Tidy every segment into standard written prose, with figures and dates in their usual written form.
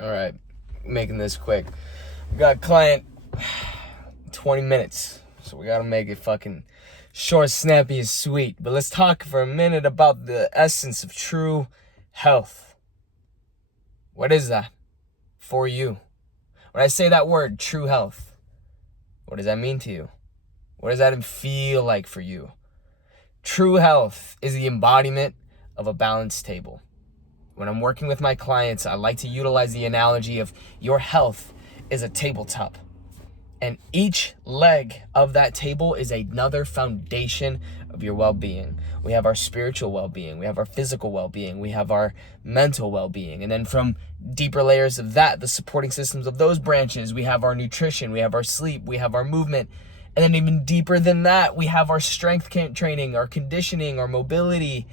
All right, making this quick. We got a client, 20 minutes, so we gotta make it fucking short, snappy, and sweet. But let's talk for a minute about the essence of true health. What is that for you? When I say that word, true health, what does that mean to you? What does that feel like for you? True health is the embodiment of a balanced table. When I'm working with my clients, I like to utilize the analogy of your health is a tabletop. And each leg of that table is another foundation of your well-being. We have our spiritual well-being, we have our physical well-being, we have our mental well-being. And then from deeper layers of that, the supporting systems of those branches, we have our nutrition, we have our sleep, we have our movement. And then even deeper than that, we have our strength training, our conditioning, our mobility.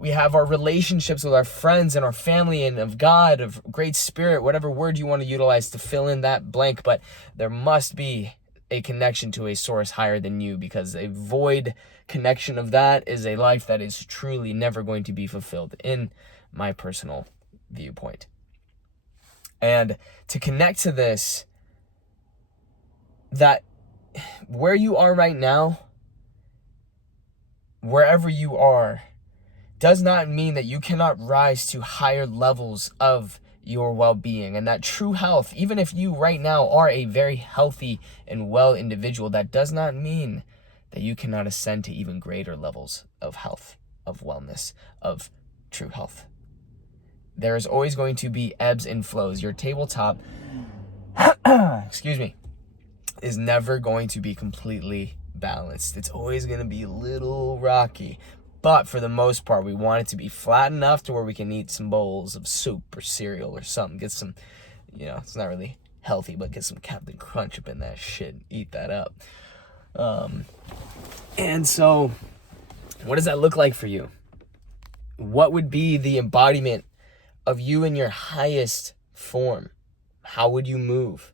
We have our relationships with our friends and our family and of God, of great spirit, whatever word you want to utilize to fill in that blank. But there must be a connection to a source higher than you, because a void connection of that is a life that is truly never going to be fulfilled, in my personal viewpoint. And to connect to this, that where you are right now, wherever you are, does not mean that you cannot rise to higher levels of your well-being. And that true health, even if you right now are a very healthy and well individual, that does not mean that you cannot ascend to even greater levels of health, of wellness, of true health. There is always going to be ebbs and flows. Your tabletop, excuse me, is never going to be completely balanced. It's always going to be a little rocky. But for the most part, we want it to be flat enough to where we can eat some bowls of soup or cereal or something. Get some, it's not really healthy, but get some Captain Crunch up in that shit and eat that up. And so, what does that look like for you? What would be the embodiment of you in your highest form? How would you move?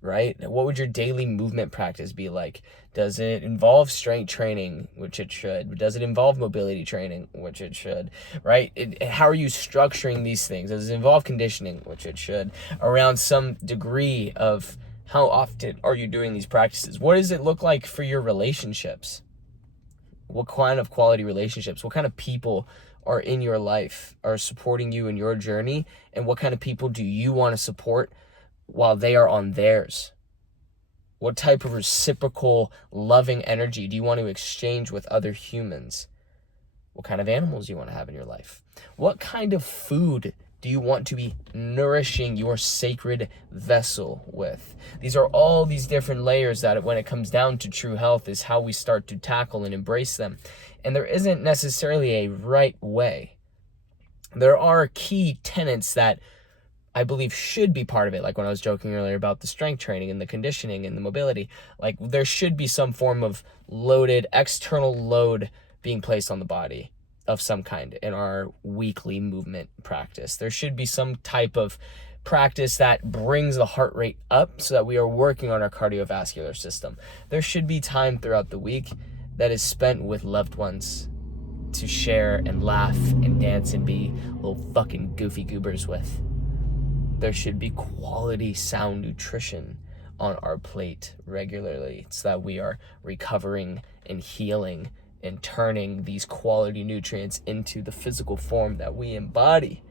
Right? What would your daily movement practice be like? Does it involve strength training, which it should? Does it involve mobility training, which it should? Right? How are you structuring these things? Does it involve conditioning, which it should? Around some degree of how often are you doing these practices? What does it look like for your relationships? What kind of quality relationships? What kind of people are in your life, are supporting you in your journey? And what kind of people do you want to support while they are on theirs? What type of reciprocal loving energy do you want to exchange with other humans? What kind of animals do you want to have in your life? What kind of food do you want to be nourishing your sacred vessel with? These are all these different layers that when it comes down to true health is how we start to tackle and embrace them. And there isn't necessarily a right way. There are key tenets that I believe should be part of it. Like when I was joking earlier about the strength training and the conditioning and the mobility, like there should be some form of external load being placed on the body of some kind in our weekly movement practice. There should be some type of practice that brings the heart rate up so that we are working on our cardiovascular system. There should be time throughout the week that is spent with loved ones to share and laugh and dance and be little fucking goofy goobers with. There should be quality sound nutrition on our plate regularly so that we are recovering and healing and turning these quality nutrients into the physical form that we embody.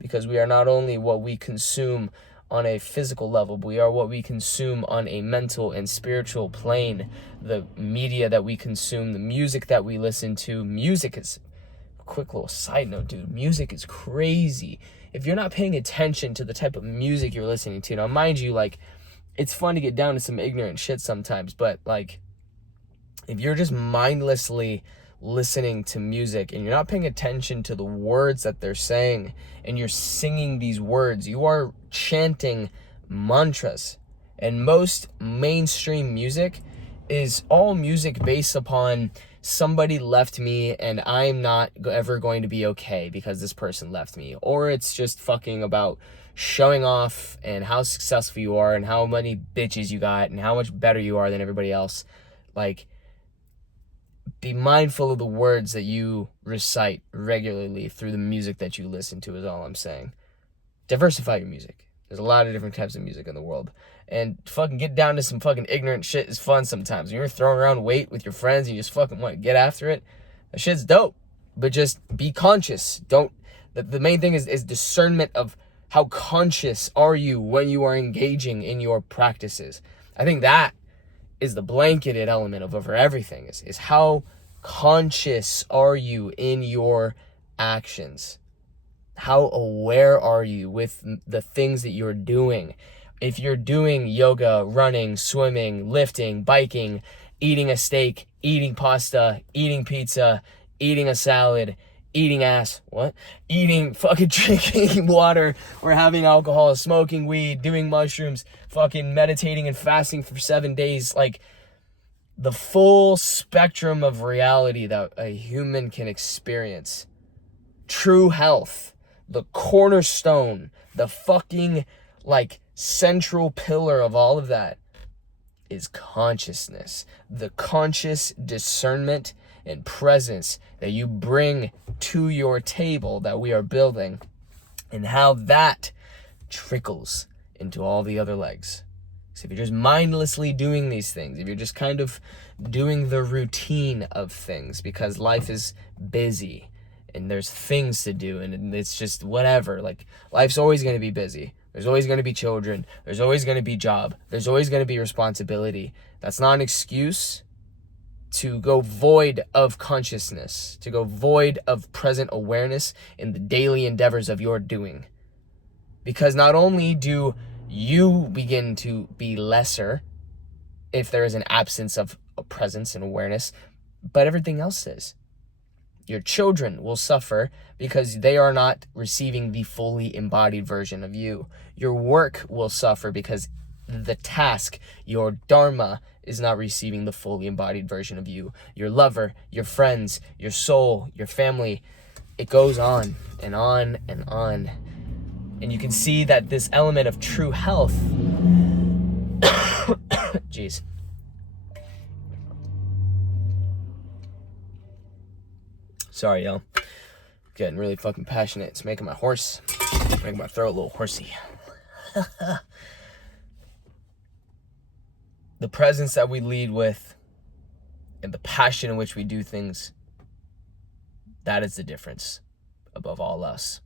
Because we are not only what we consume on a physical level, but we are what we consume on a mental and spiritual plane. The media that we consume, the music that we listen to. Music is, quick little side note, dude, music is crazy. If you're not paying attention to the type of music you're listening to, now mind you, like, it's fun to get down to some ignorant shit sometimes, but like, if you're just mindlessly listening to music and you're not paying attention to the words that they're saying and you're singing these words, you are chanting mantras. And most mainstream music is all music based upon somebody left me and I'm not ever going to be okay because this person left me. Or it's just fucking about showing off and how successful you are and how many bitches you got and how much better you are than everybody else. Like, be mindful of the words that you recite regularly through the music that you listen to is all I'm saying. Diversify your music. There's a lot of different types of music in the world. And fucking get down to some fucking ignorant shit is fun sometimes. When you're throwing around weight with your friends and you just fucking want to get after it, that shit's dope. But just be conscious. The main thing is discernment of how conscious are you when you are engaging in your practices. I think that is the blanketed element of over everything, is how conscious are you in your actions? How aware are you with the things that you're doing? If you're doing yoga, running, swimming, lifting, biking, eating a steak, eating pasta, eating pizza, eating a salad, eating ass, eating fucking drinking water, or having alcohol, smoking weed, doing mushrooms, fucking meditating and fasting for 7 days, like the full spectrum of reality that a human can experience. True health, the cornerstone, the fucking like central pillar of all of that is consciousness. The conscious discernment and presence that you bring to your table that we are building, and how that trickles into all the other legs. So if you're just mindlessly doing these things, if you're just kind of doing the routine of things because life is busy and there's things to do and it's just whatever, like life's always going to be busy. There's always going to be children. There's always going to be job. There's always going to be responsibility. That's not an excuse to go void of consciousness, to go void of present awareness in the daily endeavors of your doing. Because not only do you begin to be lesser if there is an absence of a presence and awareness, but everything else is. Your children will suffer because they are not receiving the fully embodied version of you. Your work will suffer because the task, your dharma, is not receiving the fully embodied version of you. Your lover, your friends, your soul, your family, it goes on and on and on. And you can see that this element of true health, jeez. Sorry, y'all. Getting really fucking passionate. It's making my throat a little horsey. The presence that we lead with and the passion in which we do things, that is the difference above all else.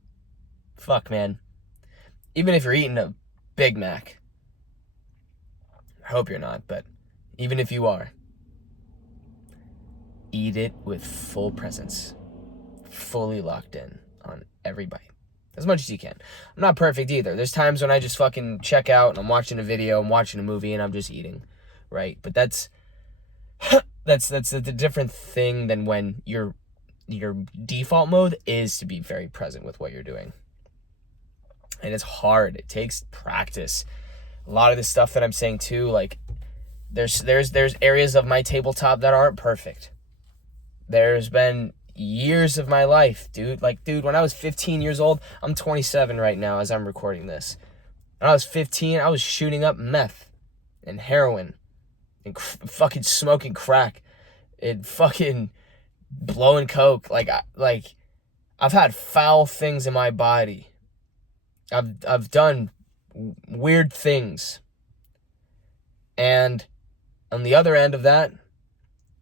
Fuck, man. Even if you're eating a Big Mac, I hope you're not, but even if you are, eat it with full presence, fully locked in on every bite, as much as you can. I'm not perfect either. There's times when I just fucking check out and I'm watching a video, I'm watching a movie, and I'm just eating, right? But that's a different thing than when your default mode is to be very present with what you're doing. And it's hard. It takes practice. A lot of the stuff that I'm saying too, like there's areas of my tabletop that aren't perfect. There's been years of my life, dude, when I was 15 years old, I'm 27 right now as I'm recording this. When I was 15, I was shooting up meth and heroin and fucking smoking crack and fucking blowing coke. I've had foul things in my body. I've done weird things. And on the other end of that,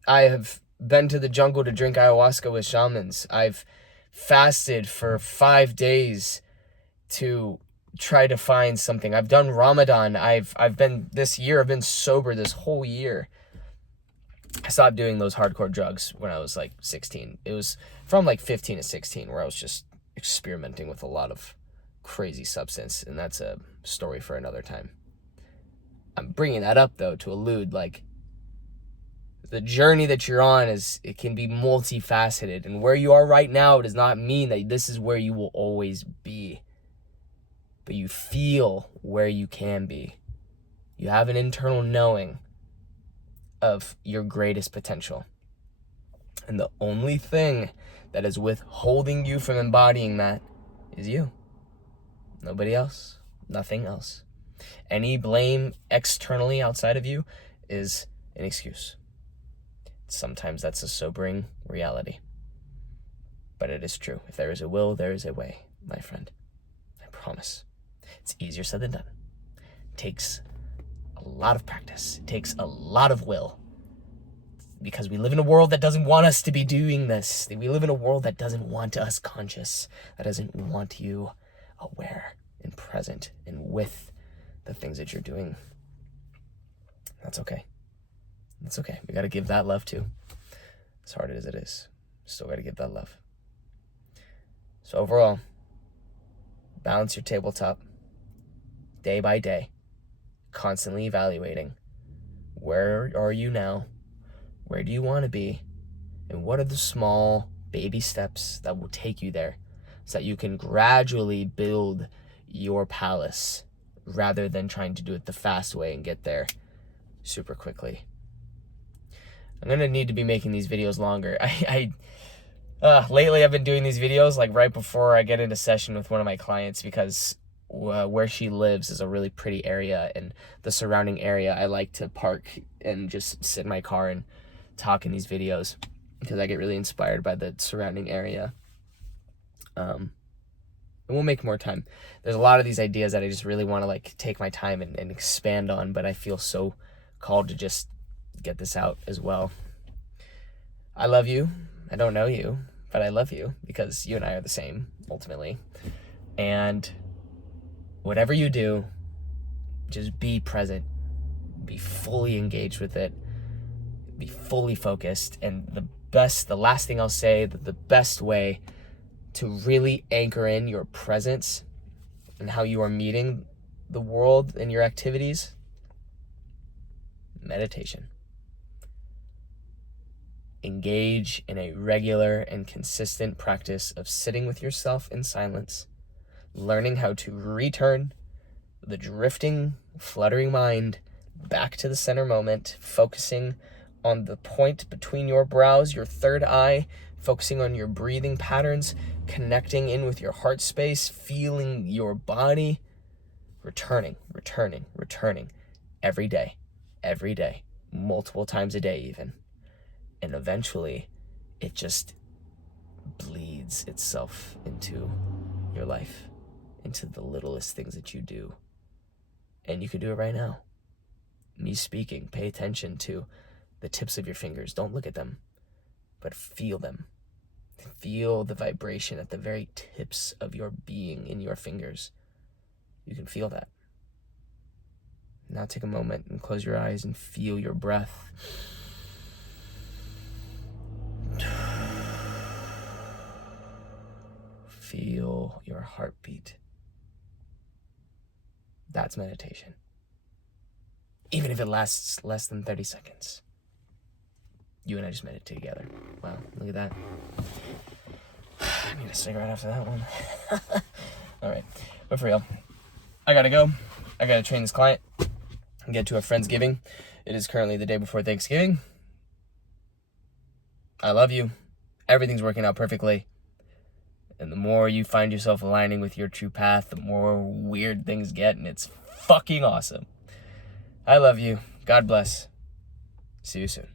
I have been to the jungle to drink ayahuasca with shamans. I've fasted for 5 days to try to find something. I've done Ramadan. I've been sober this whole year. I stopped doing those hardcore drugs when I was like 16. It was from like 15 to 16 where I was just experimenting with a lot of crazy substance, and that's a story for another time. I'm bringing that up though to allude, like, the journey that you're on it can be multifaceted, and where you are right now does not mean that this is where you will always be, but you feel where you can be. You have an internal knowing of your greatest potential, and the only thing that is withholding you from embodying that is you. Nobody else, nothing else. Any blame externally outside of you is an excuse. Sometimes that's a sobering reality. But it is true. If there is a will, there is a way, my friend. I promise. It's easier said than done. It takes a lot of practice. It takes a lot of will. Because we live in a world that doesn't want us to be doing this. We live in a world that doesn't want us conscious, that doesn't want you aware and present and with the things that you're doing. That's okay. That's okay. We got to give that love too. As hard as it is, still got to give that love. So overall, balance your tabletop day by day, constantly evaluating where are you now, where do you want to be, and what are the small baby steps that will take you there so that you can gradually build your palace rather than trying to do it the fast way and get there super quickly. I'm going to need to be making these videos longer. Lately I've been doing these videos like right before I get into session with one of my clients because where she lives is a really pretty area, and the surrounding area I like to park and just sit in my car and talk in these videos because I get really inspired by the surrounding area. And we'll make more time. There's a lot of these ideas that I just really want to like take my time and expand on, but I feel so called to just get this out as well. I love you. I don't know you, but I love you because you and I are the same ultimately. And whatever you do, just be present, be fully engaged with it, be fully focused. And the last thing I'll say, that the best way to really anchor in your presence and how you are meeting the world and your activities, meditation. Engage in a regular and consistent practice of sitting with yourself in silence, learning how to return the drifting, fluttering mind back to the center moment, focusing on the point between your brows, your third eye, focusing on your breathing patterns, connecting in with your heart space, feeling your body, returning every day, multiple times a day even. And eventually, it just bleeds itself into your life, into the littlest things that you do. And you can do it right now. Me speaking, pay attention to the tips of your fingers. Don't look at them, but feel them. Feel the vibration at the very tips of your being in your fingers. You can feel that. Now take a moment and close your eyes and feel your breath. Feel your heartbeat. That's meditation. Even if it lasts less than 30 seconds. You and I just meditate together. Wow, look at that. I need a cigarette after that one. All right, but for real, I gotta go. I gotta train this client and get to a Friendsgiving. It is currently the day before Thanksgiving. I love you. Everything's working out perfectly. And the more you find yourself aligning with your true path, the more weird things get, and it's fucking awesome. I love you. God bless. See you soon.